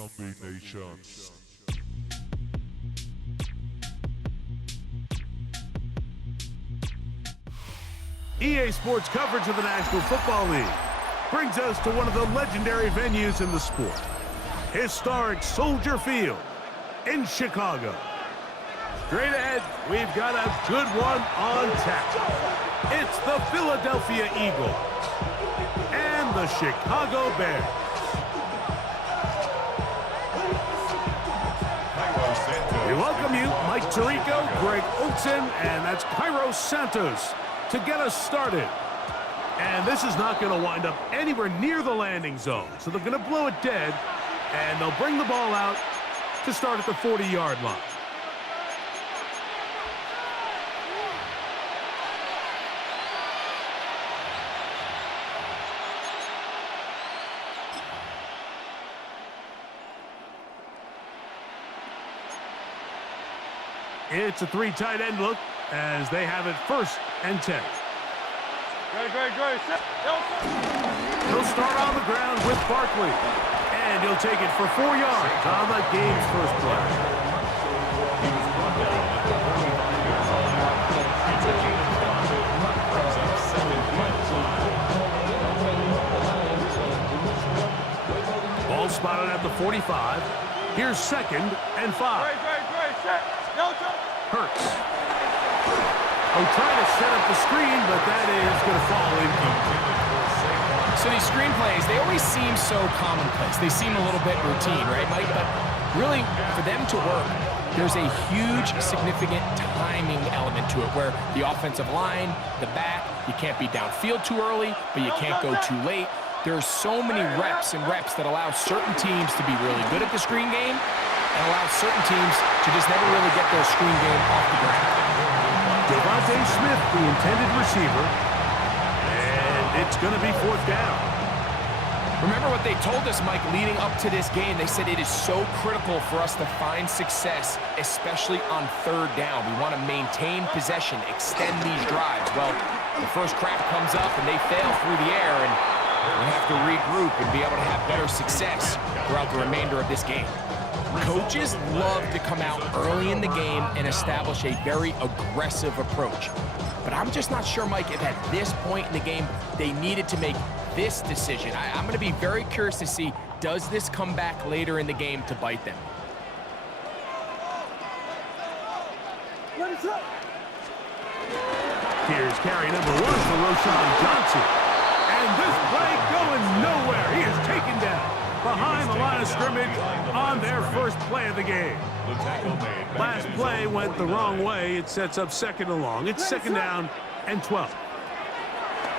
Zombie Nation. EA Sports coverage of the National Football League brings us to one of the legendary venues in the sport, historic Soldier Field in Chicago. Straight ahead, we've got a good one on tap. It's the Philadelphia Eagles and the Chicago Bears. We welcome you, Mike Tirico, Greg Olsen, and that's Cairo Santos to get us started. And this is not going to wind up anywhere near the landing zone, so they're going to blow it dead, and they'll bring the ball out to start at the 40-yard line. It's a three tight end look as they have it 1st and 10. He'll start on the ground with Barkley, and he'll take it for 4 yards on the game's first play. Ball spotted at the 45. Here's 2nd and 5. Hurts. They'll try to set up the screen, but that is going to fall incomplete. So these screen plays, they always seem so commonplace. They seem a little bit routine, right, Mike? But really, for them to work, there's a huge, significant timing element to it where the offensive line, the back, you can't be downfield too early, but you can't go too late. There are so many reps and reps that allow certain teams to be really good at the screen game and allow certain teams to just never really get their screen game off the ground. Devontae Smith, the intended receiver, and it's going to be 4th down. Remember what they told us, Mike, leading up to this game. They said it is so critical for us to find success, especially on 3rd down. We want to maintain possession, extend these drives. Well, the first crack comes up and they fail through the air, and we have to regroup and be able to have better success throughout the remainder of this game. Coaches love to come out early in the game and establish a very aggressive approach. But I'm just not sure, Mike, if at this point in the game they needed to make this decision. I'm going to be very curious to see, does this come back later in the game to bite them? Here's carry number 1 for Roschon Johnson. And this play going nowhere. He is taken down behind the line of scrimmage on their first play of the game. Last play went the wrong way. It sets up 2nd and long. It's 2nd down and 12.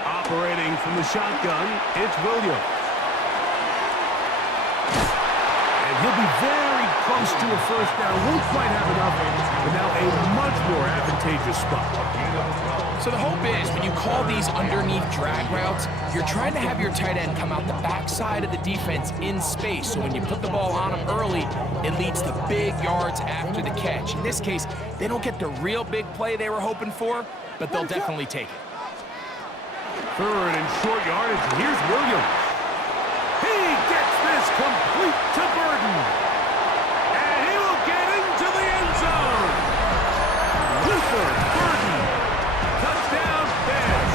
Operating from the shotgun, it's Williams. And he'll be very close to a 1st down. Won't quite have enough, but now a much more advantageous spot. So the hope is when you call these underneath drag routes, you're trying to have your tight end come out the backside of the defense in space. So when you put the ball on him early, it leads to big yards after the catch. In this case, they don't get the real big play they were hoping for, but they'll definitely take it. 3rd and short yardage. Here's Williams. He gets this complete to Burden. And he will get into the end zone. Clifford Burden. Touchdown, Bears.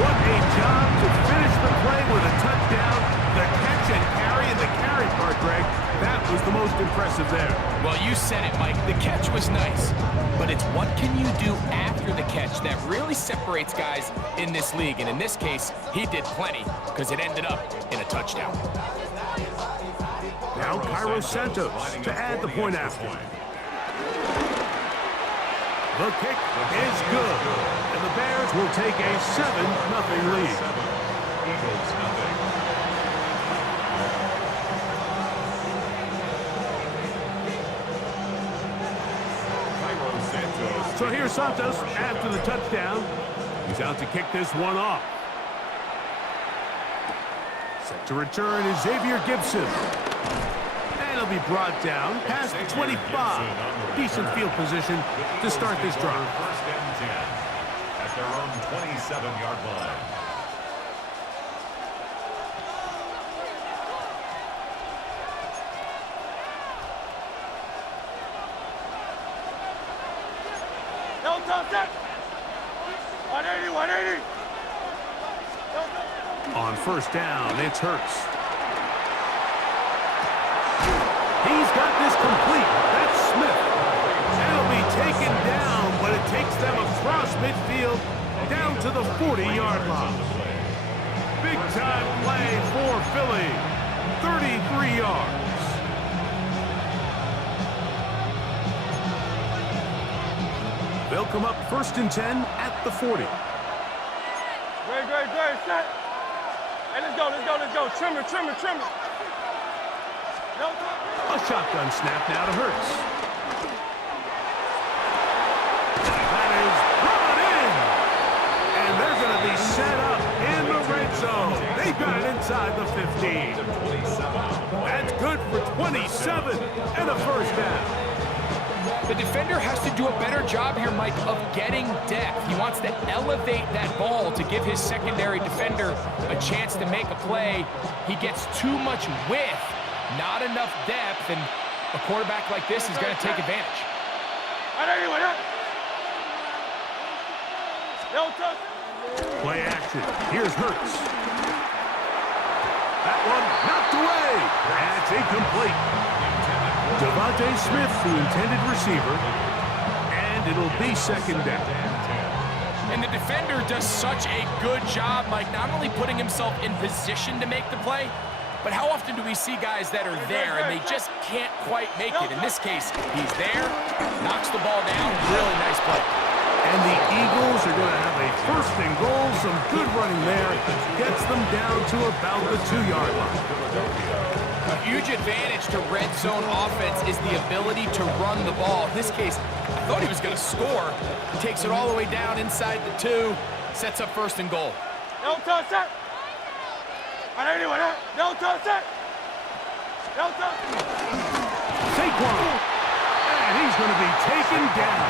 What a job to finish the play with a touchdown. The catch and carry, and the carry part, Greg, that was the most impressive there. Well, you said it, Mike. The catch was nice, but it's what can you do after the catch that really separates guys in this league. And in this case, he did plenty because it ended up in a touchdown. Now Cairo Santos to add the point after. The kick is good, and the Bears will take a 7-0 lead. Eagles nothing. So here's Santos after the touchdown. He's out to kick this one off. Set to return is Xavier Gibson. And he'll be brought down past the 25. Decent field position to start this drive. 1st and 10 at their own 27-yard line. On first down, it's Hurts. He's got this complete. That's Smith. That'll be taken down, but it takes them across midfield down to the 40-yard line. Big-time play for Philly. 33 yards. They'll come up first and 10 at the 40. Great, set. Hey, let's go. Trim it. A shotgun snap now to Hurts. That is brought in. And they're going to be set up in the red zone. They got it inside the 15. That's good for 27 and a first down. The defender has to do a better job here, Mike, of getting depth. He wants to elevate that ball to give his secondary defender a chance to make a play. He gets too much width, not enough depth, and a quarterback like this is going to take advantage. Play action. Here's Hurts. That one knocked away. And it's incomplete. Devontae Smith, the intended receiver, and it'll be second down. And the defender does such a good job, Mike, not only putting himself in position to make the play, but how often do we see guys that are there and they just can't quite make it? In this case, he's there, knocks the ball down, really nice play. And the Eagles are going to have a first and goal, some good running there, gets them down to about the 2-yard line. A huge advantage to red zone offense is the ability to run the ball. In this case, I thought he was going to score. He takes it all the way down inside the 2, sets up first and goal. Saquon, and he's going to be taken down.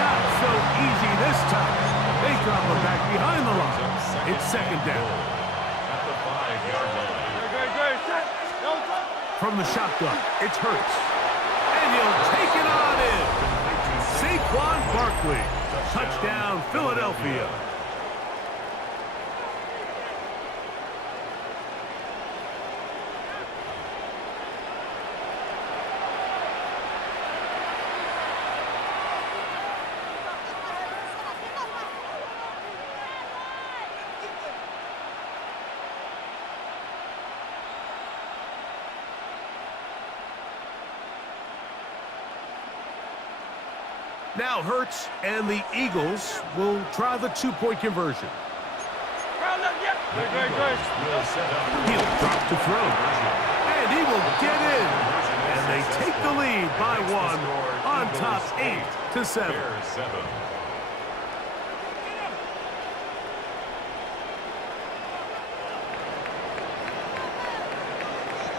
Not so easy this time. They drop him back behind the line. It's second down. At the 5-yard line. From the shotgun, it's Hurts. And he'll take it on in. Saquon Barkley. Touchdown, Philadelphia. Now Hurts and the Eagles will try the 2-point conversion. He'll drop to throw. And he will get in. And they take the lead by 1 on top 8-7.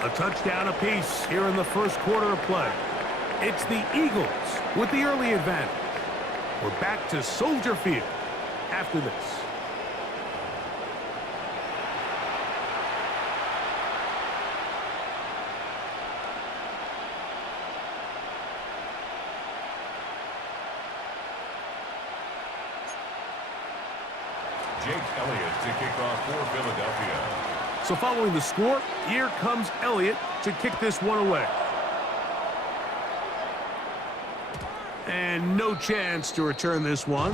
A touchdown apiece here in the first quarter of play. It's the Eagles with the early advantage. We're back to Soldier Field after this. Jake Elliott to kick off for Philadelphia. So following the score, here comes Elliott to kick this one away. And no chance to return this one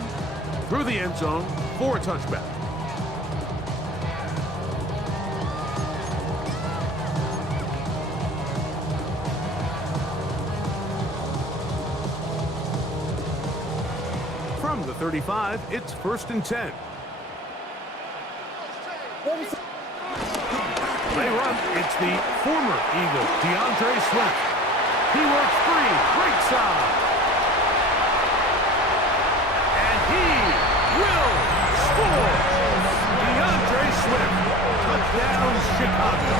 through the end zone for a touchback. From the 35, it's first and 10. They run. It's the former Eagle, DeAndre Swift. He works free, right side. Will score. DeAndre Swift, touchdown Chicago.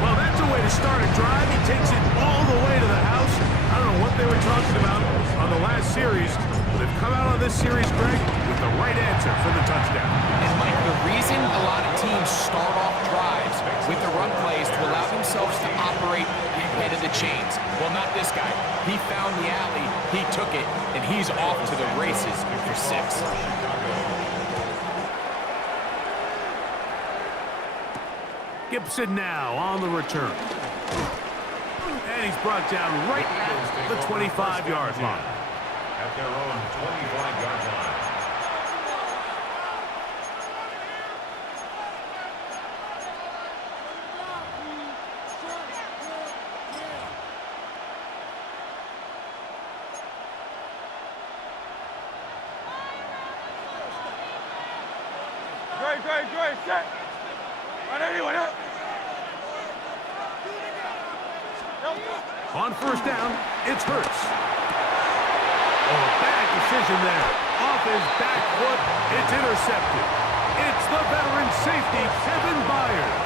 Well, that's a way to start a drive. He takes it all the way to the house. I don't know what they were talking about on the last series, but they've come out on this series, Greg, with the right answer for the touchdown. And Mike, the reason a lot of teams start off drives with the run plays to allow themselves to operate ahead of the chains. Well, not this guy. He found the alley, He took it, and he's off to the races for 6. Gibson now on the return. And he's brought down right at the 25-yard line. At their own 25-yard line. Great, set. On anyone up. On first down, it's Hurts. Oh, bad decision there. Off his back foot, it's intercepted. It's the veteran safety, Kevin Byers.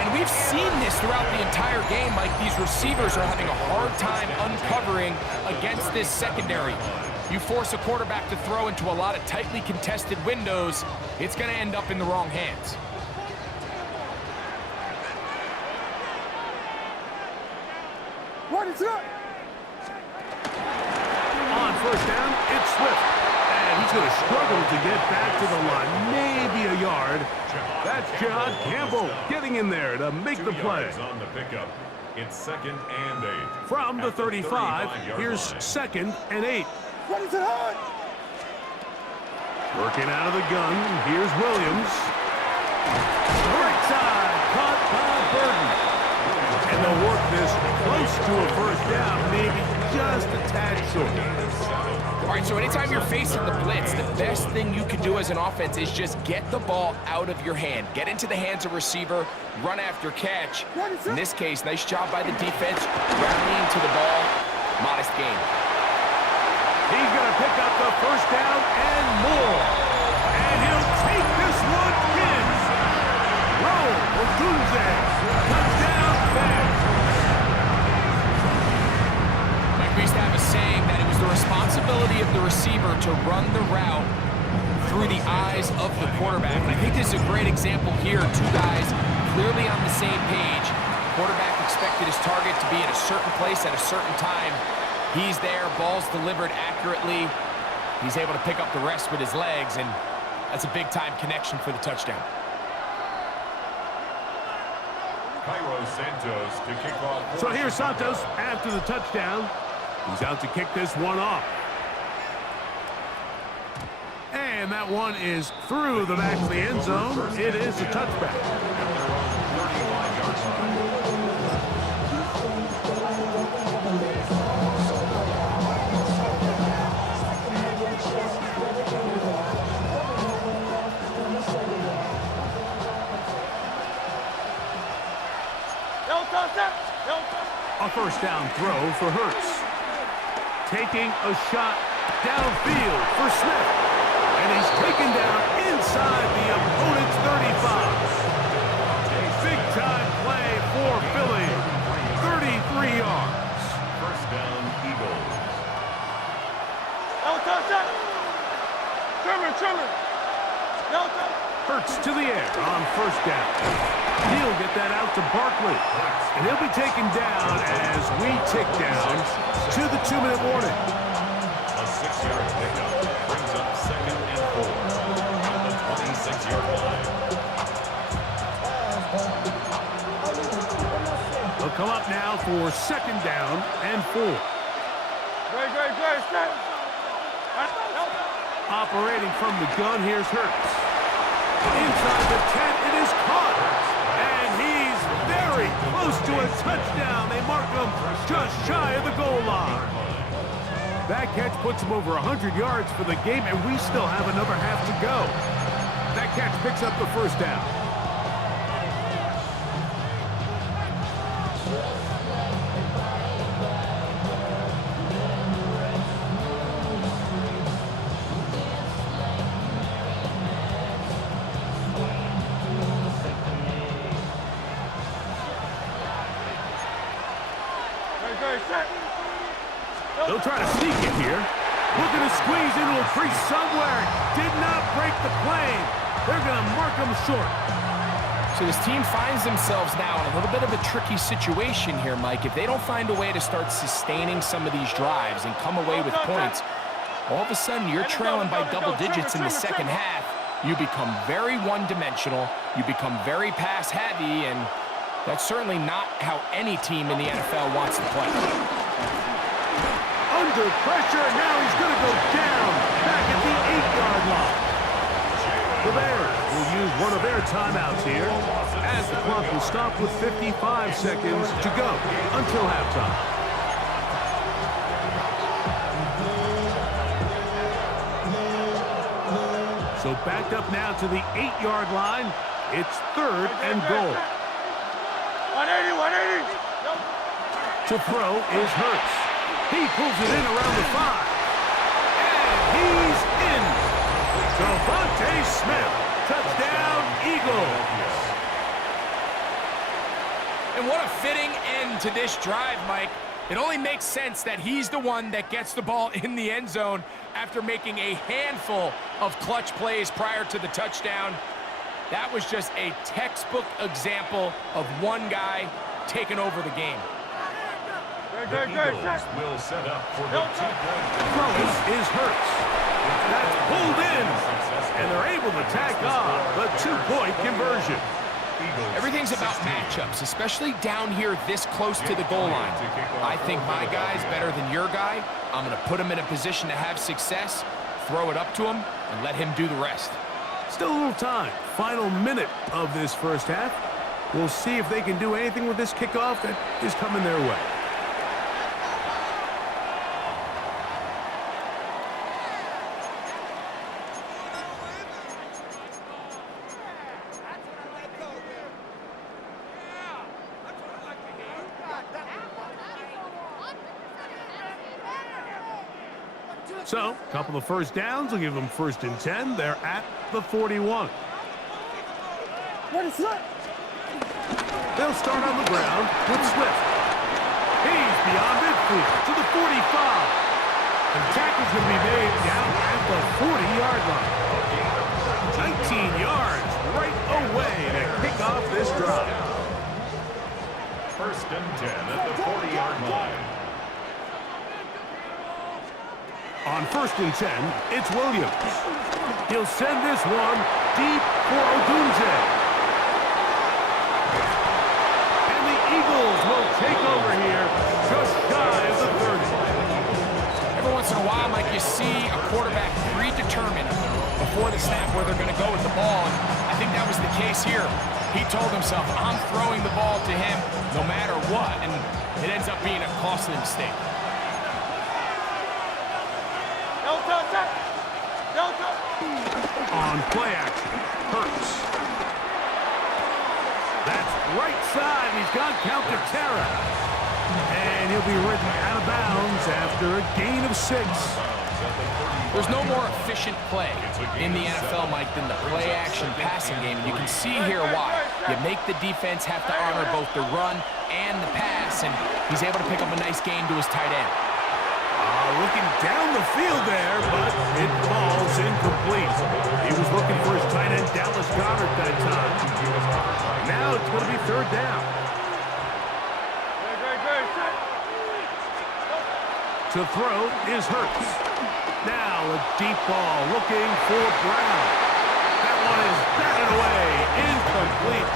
And we've seen this throughout the entire game, Mike. These receivers are having a hard time uncovering against this secondary. You force a quarterback to throw into a lot of tightly contested windows, it's going to end up in the wrong hands. What is up? On first down, it's Swift. And he's going to struggle to get back to the line, maybe a yard. That's John Campbell getting in there to make the play. On the pickup. It's 2nd and 8. From the 35, here's 2nd and 8. What is it on? Working out of the gun, here's Williams. Right side, caught by Burton. And they'll work this close to a first down, maybe just a tad short. All right, so anytime you're facing the blitz, the best thing you can do as an offense is just get the ball out of your hand. Get into the hands of receiver, run after catch. In this case, nice job by the defense, rallying to the ball. Modest gain. He's going to pick up the first down and more. And he'll take this one in. Roll, Ogunze. Touchdown, Bears. Mike, we used to have a saying that it was the responsibility of the receiver to run the route through the eyes of the quarterback. And I think this is a great example here. Two guys clearly on the same page. Quarterback expected his target to be at a certain place at a certain time. He's there, ball's delivered accurately. He's able to pick up the rest with his legs, and that's a big-time connection for the touchdown. Cairo Santos to kick off. So here's Santos after the touchdown. He's out to kick this one off. And that one is through the back of the end zone. It is a touchback. A first down throw for Hurts. Taking a shot downfield for Smith. And he's taken down inside the opponent's 35. Big-time play for Philly. 33 yards. First down, Eagles. Trimmer. Hurts to the air on first down. He'll get that out to Barkley. And he'll be taken down as we tick down to the 2-minute warning. A 6-yard pickup brings up 2nd and 4 at the 26-yard line. They'll come up now for 2nd down and 4. Great, set. Operating from the gun, here's Hurts. Inside the 10, it is caught. And he's very close to a touchdown. They mark him just shy of the goal line. That catch puts him over 100 yards for the game, and we still have another half to go. That catch picks up the first down. They'll try to sneak it here. Looking to squeeze into a crease somewhere. Did not break the plane. They're going to mark him short. So this team finds themselves now in a little bit of a tricky situation here, Mike. If they don't find a way to start sustaining some of these drives and come away with points, all of a sudden you're trailing by double digits in the second half. You become very one-dimensional, you become very pass-heavy, and that's certainly not how any team in the NFL wants to play. Under pressure, now he's going to go down, back at the 8-yard line. The Bears will use one of their timeouts here, as the clock will stop with 55 seconds to go until halftime. So backed up now to the 8-yard line. It's 3rd and goal. 180, 180. To throw is Hurts. He pulls it in around the 5. And he's in. Devontae Smith. Touchdown, Eagles. And what a fitting end to this drive, Mike. It only makes sense that he's the one that gets the ball in the end zone after making a handful of clutch plays prior to the touchdown. That was just a textbook example of one guy taking over the game. The Eagles will set up for the 2-point Throwing is Hurts. That's pulled in. And they're able to tack off the 2-point conversion. Everything's about matchups, especially down here this close to the goal line. I think my guy's better than your guy. I'm going to put him in a position to have success, throw it up to him, and let him do the rest. Still a little time. Final minute of this first half. We'll see if they can do anything with this kickoff that is coming their way. So, a couple of first downs will give them 1st and 10. They're at the 41. They'll start on the ground with Swift. He's beyond midfield to the 45. And the tackle's going to be made down at the 40-yard line. 19 yards right away to kick off this drive. 1st and 10 at the 40-yard line. On 1st and 10, it's Williams. He'll send this one deep for Odunze. And the Eagles will take over here just shy of the 30. Every once in a while, Mike, you see a quarterback predetermined before the snap where they're going to go with the ball. And I think that was the case here. He told himself, I'm throwing the ball to him no matter what. And it ends up being a costly mistake. On play action, Hurts. That's right side. He's got counter terror. And he'll be ridden out of bounds after a gain of 6. There's no more efficient play in the NFL, Mike, than the play-action passing game. And you can see here why. You make the defense have to honor both the run and the pass, and he's able to pick up a nice gain to his tight end. Looking down the field there, but it falls incomplete. He was looking for his tight end, Dallas Goedert, that time. Now it's going to be 3rd down. To throw is Hurts. Now a deep ball looking for Brown. That one is batted away. Incomplete.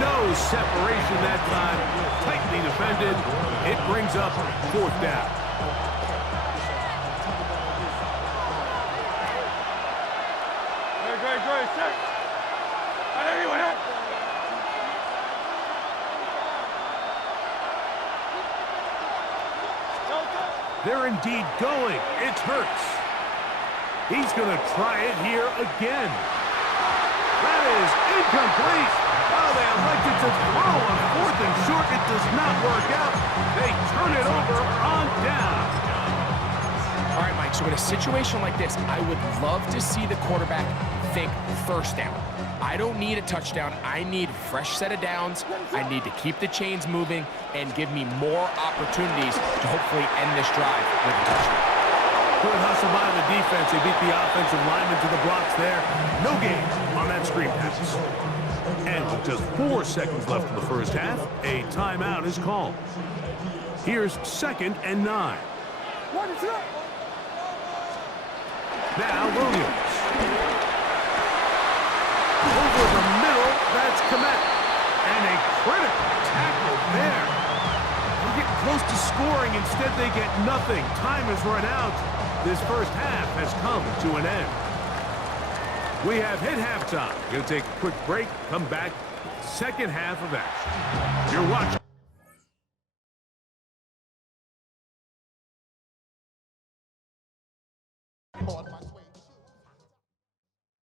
No separation that time. Tightly defended. It brings up 4th down. They're indeed going. It's Hurts. He's going to try it here again. That is incomplete. Oh, they elected to throw on 4th and short. It does not work out. They turn it over on down. All right, Mike, so in a situation like this, I would love to see the quarterback think 1st down. I don't need a touchdown. I need a fresh set of downs. I need to keep the chains moving and give me more opportunities to hopefully end this drive with a touchdown. Good hustle by the defense. They beat the offensive lineman to the blocks there. No gain on that screen pass. And with just 4 seconds left in the first half, a timeout is called. Here's 2nd and 9. Now Williams. Over the middle, that's Komet. And a critical tackle there. They're getting close to scoring. Instead, they get nothing. Time has run out. This first half has come to an end. We have hit halftime. Going to take a quick break, come back, second half of action. You're watching.